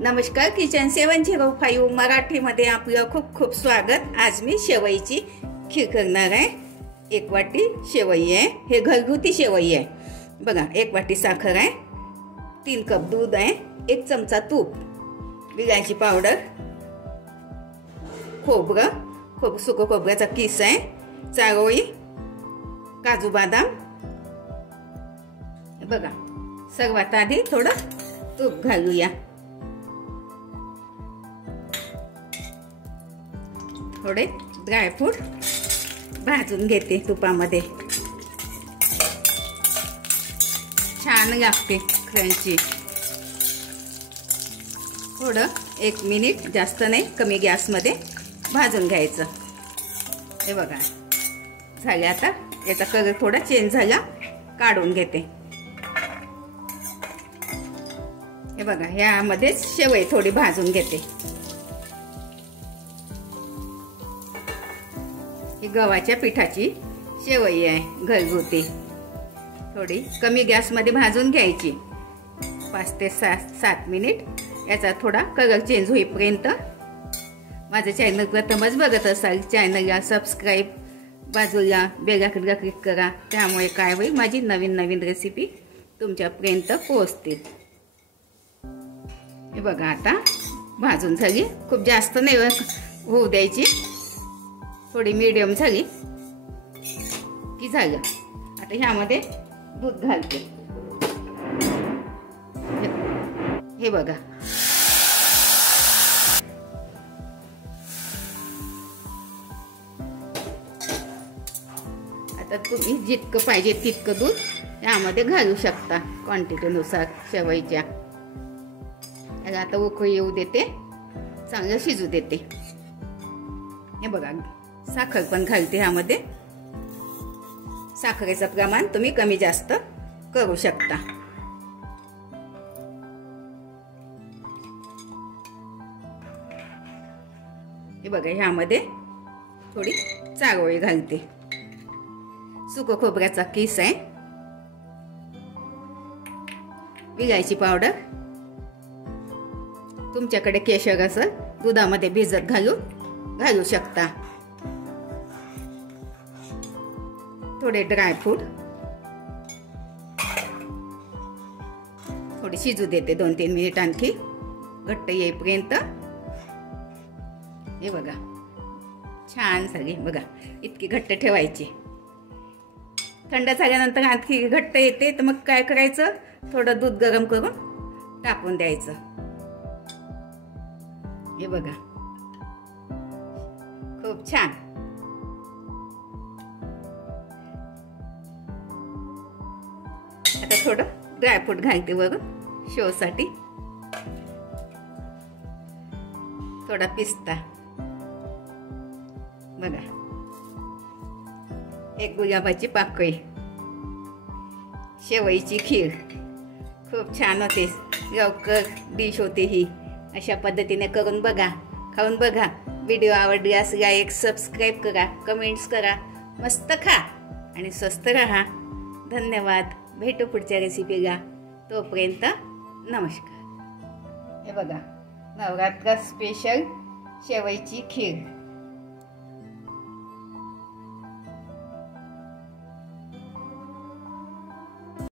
नमस्कार, किचन 705 मराठीमध्ये आपलं खूप खूप स्वागत। आज मी शेवईची खीर करणार आहे। 1 वाटी शेवई आहे, हे घरगुती शेवई आहे। बघा, 1 वाटी साखर आहे, 3 कप दूध आहे, 1 चमचा तूप, विलायची पावडर, खोबरं, सुकं खोबऱ्याचा किस आहे, चारोळी, काजू बदाम। बघा, सर्वात आधी थोडं तूप घालूया। थोडे ड्रायफ्रूट भाजून घेते तुपामध्ये, छान लागते क्रंची। थोडं 1 मिनिट, जास्त नाही, कमी गॅसमध्ये भाजून घ्यायचं। हे बघा झाले। आता याचा कलर थोडा चेंज झाला, काढून घेते। हे बघा, ह्यामध्ये शेवई थोडी भाजून घेते। ही गव्हाच्या पिठाची शेवई आहे, घरगुती। थोडी कमी गॅसमध्ये भाजून घ्यायची, 5 ते 7 मिनिट। याचा थोडा कलर चेंज होईपर्यंत। माझं चॅनल प्रथमच बघत असाल, चॅनलला सबस्क्राईब, बाजूला बेल आयकॉनला क्लिक करा, त्यामुळे काय होईल, माझी नवीन नवीन रेसिपी तुमच्यापर्यंत पोहोचतील। हे बघा, आता भाजून झाली, खूप जास्त नाही होऊ द्यायची, थोडी मीडियम झाली की झालं। आता ह्यामध्ये दूध घालते। हे बघा, आता तुम्ही जितकं पाहिजे तितकं दूध यामध्ये घालू शकता, क्वांटिटीनुसार शेवईच्या। याला आता उकळी येऊ देते, चांगलं शिजू देते। हे बघा, साखर पण घालते ह्यामध्ये। साखरेचं प्रमाण तुम्ही कमी जास्त करू शकता। हे बघा, ह्यामध्ये थोडी चारोळी घालते, सुकं खोबऱ्याचा किस आहे, विलायची पावडर, तुमच्याकडे केशर असेल दुधामध्ये भिजत घालू शकता। थोडे ड्रायफ्रूट, थोडी शिजू देते 2-3 मिनिट, आणखी घट्ट येईपर्यंत। हे बघा, छान झाली। बघा, इतकी घट्ट ठेवायची। थंड झाल्यानंतर आणखी घट्ट येते, तर मग काय करायचं, थोडं दूध गरम करून टाकून द्यायचं। हे बघा, खूप छान। आता थोडं ड्रायफ्रूट घालते वरून शो साठी, थोडा पिस्ता। बघा, 1 गुलाबाची पाकळी, शेवईची खीर खूप छान होते, लवकर डिश होते ही। अशा पद्धतीने करून बघा, खाऊन बघा। व्हिडिओ आवडल्यास लाईक, सबस्क्राईब करा, कमेंट्स करा। मस्त खा आणि स्वस्त राहा। धन्यवाद। भेटू पुढच्या रेसिपीला, तोपर्यंत नमस्कार। हे बघा, नवरात्र स्पेशल शेवईची खीर।